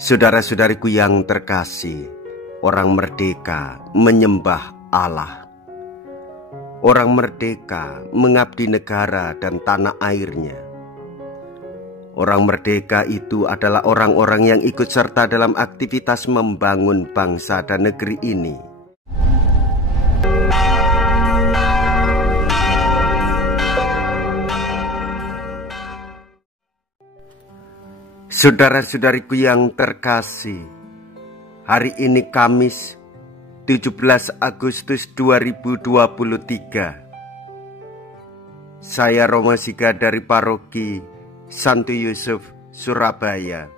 Saudara-saudariku yang terkasih, orang merdeka menyembah Allah. Orang merdeka mengabdi negara dan tanah airnya. Orang merdeka itu adalah orang-orang yang ikut serta dalam aktivitas membangun bangsa dan negeri ini. Saudara-saudariku yang terkasih, hari ini Kamis 17 Agustus 2023. Saya Romo Siga dari Paroki Santo Yusuf, Surabaya.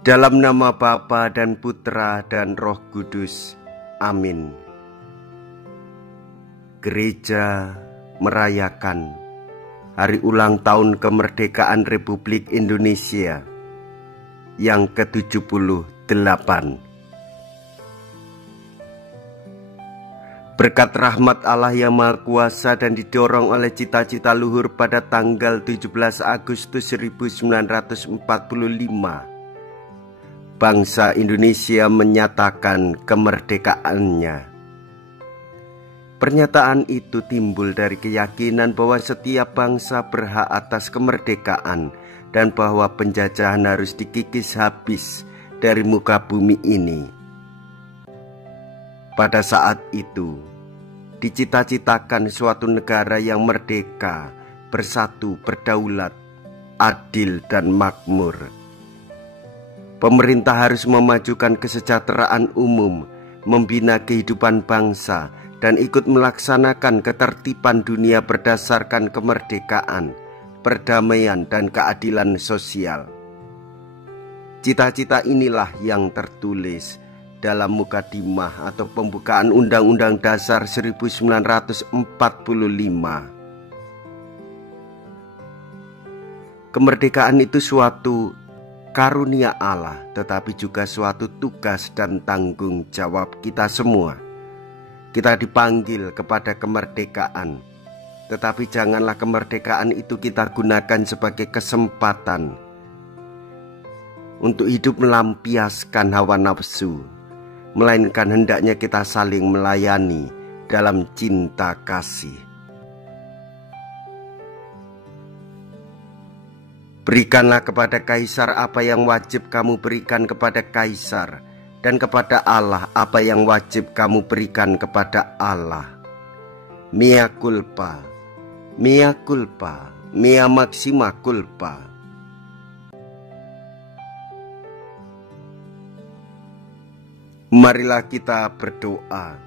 Dalam nama Bapa dan Putra dan Roh Kudus. Amin. Gereja merayakan hari ulang tahun kemerdekaan Republik Indonesia yang ke-78. Berkat rahmat Allah yang Maha Kuasa dan didorong oleh cita-cita luhur pada tanggal 17 Agustus 1945, bangsa Indonesia menyatakan kemerdekaannya. Pernyataan itu timbul dari keyakinan bahwa setiap bangsa berhak atas kemerdekaan dan bahwa penjajahan harus dikikis habis dari muka bumi ini. Pada saat itu, dicita-citakan suatu negara yang merdeka, bersatu, berdaulat, adil, dan makmur. Pemerintah harus memajukan kesejahteraan umum, membina kehidupan bangsa, dan ikut melaksanakan ketertiban dunia berdasarkan kemerdekaan, perdamaian, dan keadilan sosial. Cita-cita inilah yang tertulis dalam Mukadimah atau pembukaan Undang-Undang Dasar 1945. Kemerdekaan itu suatu karunia Allah, tetapi juga suatu tugas dan tanggung jawab kita semua. Kita dipanggil kepada kemerdekaan, tetapi janganlah kemerdekaan itu kita gunakan sebagai kesempatan untuk hidup melampiaskan hawa nafsu, melainkan hendaknya kita saling melayani dalam cinta kasih. Berikanlah kepada kaisar apa yang wajib kamu berikan kepada kaisar, dan kepada Allah apa yang wajib kamu berikan kepada Allah. Mea culpa, mea culpa, mea maxima culpa. Marilah kita berdoa.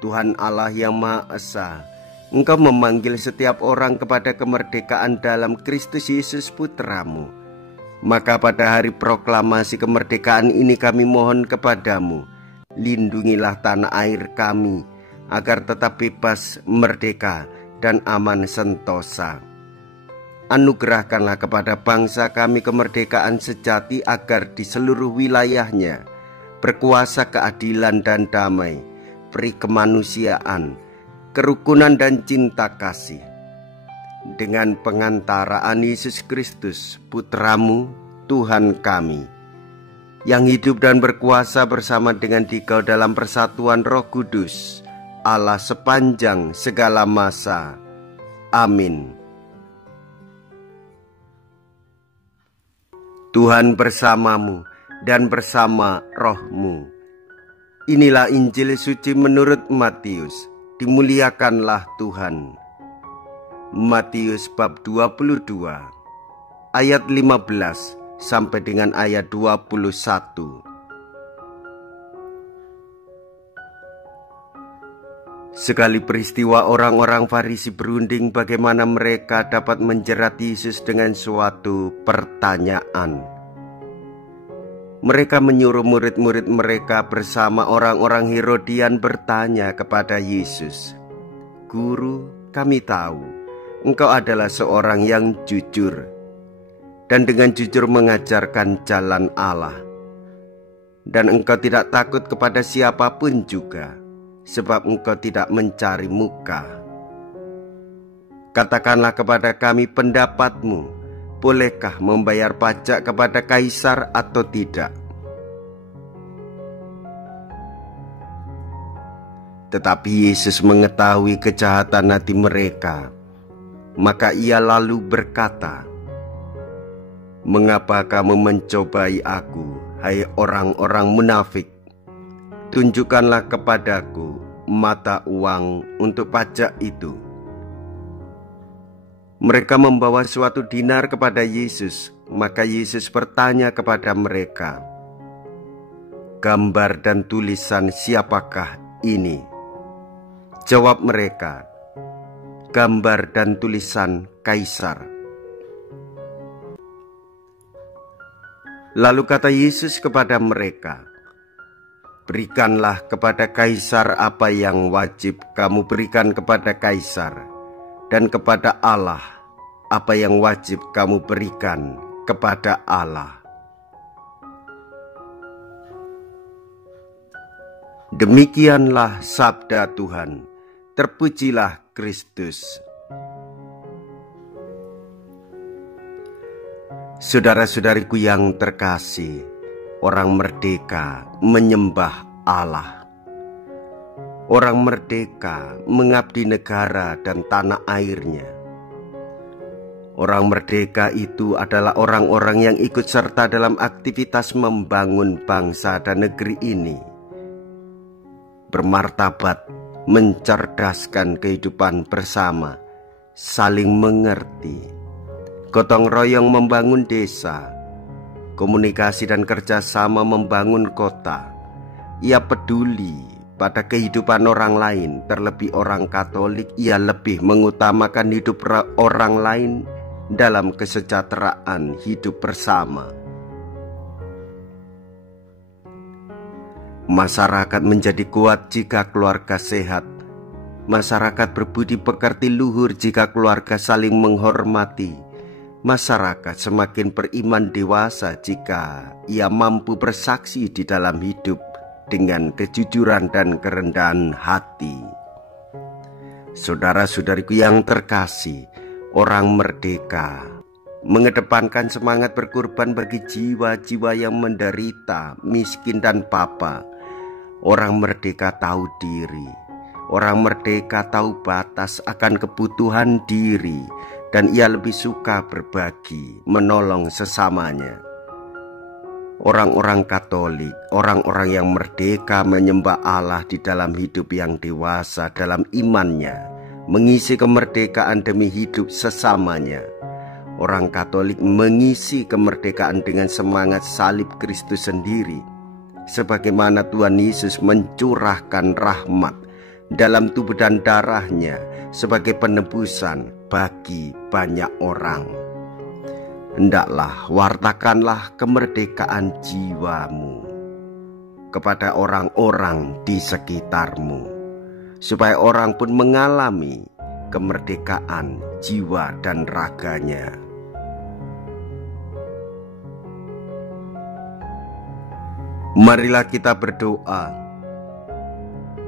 Tuhan Allah yang Maha Esa, Engkau memanggil setiap orang kepada kemerdekaan dalam Kristus Yesus Putramu. Maka pada hari proklamasi kemerdekaan ini kami mohon kepadamu, lindungilah tanah air kami agar tetap bebas, merdeka, dan aman sentosa. Anugerahkanlah kepada bangsa kami kemerdekaan sejati agar di seluruh wilayahnya berkuasa keadilan dan damai, peri kemanusiaan, kerukunan dan cinta kasih. Dengan pengantaraan Yesus Kristus, Putramu, Tuhan kami, yang hidup dan berkuasa bersama dengan Dikau dalam persatuan Roh Kudus, Allah sepanjang segala masa. Amin. Tuhan bersamamu dan bersama rohmu. Inilah Injil suci menurut Matius. Dimuliakanlah Tuhan. Matius bab 22 ayat 15 sampai dengan ayat 21. Sekali peristiwa orang-orang Farisi berunding bagaimana mereka dapat menjerat Yesus dengan suatu pertanyaan. Mereka menyuruh murid-murid mereka bersama orang-orang Herodian bertanya kepada Yesus, "Guru, kami tahu Engkau adalah seorang yang jujur dan dengan jujur mengajarkan jalan Allah. Dan engkau tidak takut kepada siapapun juga, sebab engkau tidak mencari muka. Katakanlah kepada kami pendapatmu, bolehkah membayar pajak kepada kaisar atau tidak?" Tetapi Yesus mengetahui kejahatan hati mereka, maka ia lalu berkata, "Mengapa kamu mencobai aku, hai orang-orang munafik? Tunjukkanlah kepadaku mata uang untuk pajak itu." Mereka membawa suatu dinar kepada Yesus, maka Yesus bertanya kepada mereka, "Gambar dan tulisan siapakah ini?" Jawab mereka, "Gambar dan tulisan Kaisar." Lalu kata Yesus kepada mereka, "Berikanlah kepada Kaisar apa yang wajib kamu berikan kepada Kaisar, dan kepada Allah apa yang wajib kamu berikan kepada Allah." Demikianlah sabda Tuhan. Terpujilah Kristus. Saudara-saudariku yang terkasih, orang merdeka menyembah Allah. Orang merdeka mengabdi negara dan tanah airnya. Orang merdeka itu adalah orang-orang yang ikut serta dalam aktivitas membangun bangsa dan negeri ini. Bermartabat, mencerdaskan kehidupan bersama, saling mengerti, gotong royong membangun desa, komunikasi dan kerjasama membangun kota. Ia peduli pada kehidupan orang lain, terlebih orang Katolik. Ia lebih mengutamakan hidup orang lain dalam kesejahteraan hidup bersama. Masyarakat menjadi kuat jika keluarga sehat. Masyarakat berbudi pekerti luhur jika keluarga saling menghormati. Masyarakat semakin beriman dewasa jika ia mampu bersaksi di dalam hidup dengan kejujuran dan kerendahan hati. Saudara-saudariku yang terkasih, orang merdeka mengedepankan semangat berkorban bagi jiwa-jiwa yang menderita, miskin dan papa. Orang merdeka tahu diri. Orang merdeka tahu batas akan kebutuhan diri, dan ia lebih suka berbagi, menolong sesamanya. Orang-orang Katolik, orang-orang yang merdeka menyembah Allah di dalam hidup yang dewasa dalam imannya, mengisi kemerdekaan demi hidup sesamanya. Orang Katolik mengisi kemerdekaan dengan semangat salib Kristus sendiri, sebagaimana Tuhan Yesus mencurahkan rahmat dalam tubuh dan darahnya sebagai penebusan bagi banyak orang. Hendaklah wartakanlah kemerdekaan jiwamu kepada orang-orang di sekitarmu, supaya orang pun mengalami kemerdekaan jiwa dan raganya. Marilah kita berdoa.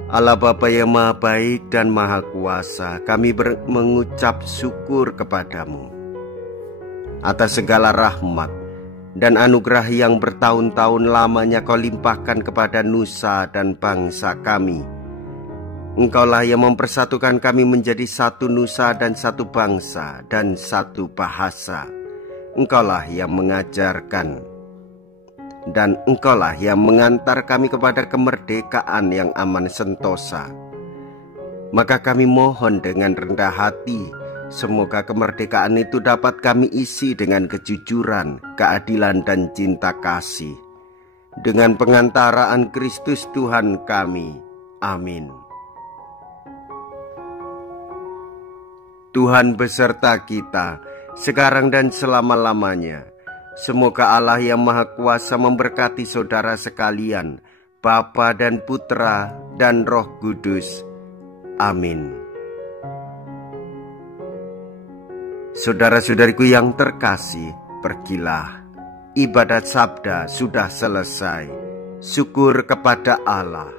Allah Bapa yang Maha Baik dan Maha Kuasa, kami mengucap syukur kepadamu atas segala rahmat dan anugerah yang bertahun-tahun lamanya Kau limpahkan kepada nusa dan bangsa kami. Engkaulah yang mempersatukan kami menjadi satu nusa dan satu bangsa dan satu bahasa. Engkaulah yang mengajarkan dan Engkaulah yang mengantar kami kepada kemerdekaan yang aman sentosa. Maka kami mohon dengan rendah hati, semoga kemerdekaan itu dapat kami isi dengan kejujuran, keadilan dan cinta kasih, dengan pengantaraan Kristus Tuhan kami. Amin. Tuhan beserta kita, sekarang dan selama-lamanya. Semoga Allah yang Maha Kuasa memberkati saudara sekalian, Bapa dan Putra dan Roh Kudus. Amin. Saudara-saudariku yang terkasih, pergilah. Ibadat sabda sudah selesai. Syukur kepada Allah.